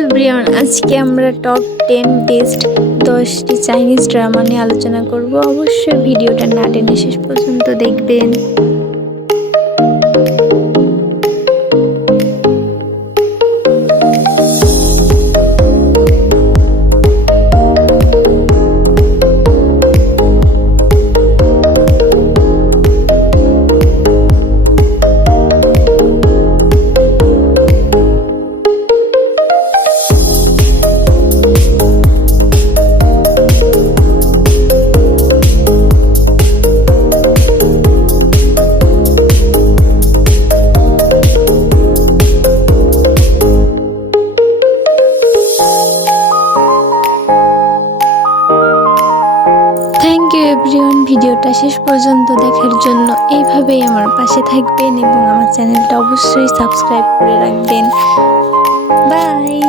Everyone, আজকে আমরা top 10 best 10টি চাইনিজ ড্রামা নিয়ে আলোচনা করব। অবশ্যই ভিডিওটা না টেনে শেষ পর্যন্ত দেখবেন। থ্যাংক ইউ এভরিওয়ান, ভিডিওটা শেষ পর্যন্ত দেখার জন্য। এইভাবেই আমার পাশে থাকবেন এবং আমার চ্যানেলটা অবশ্যই সাবস্ক্রাইব করে রাখবেন। বাই।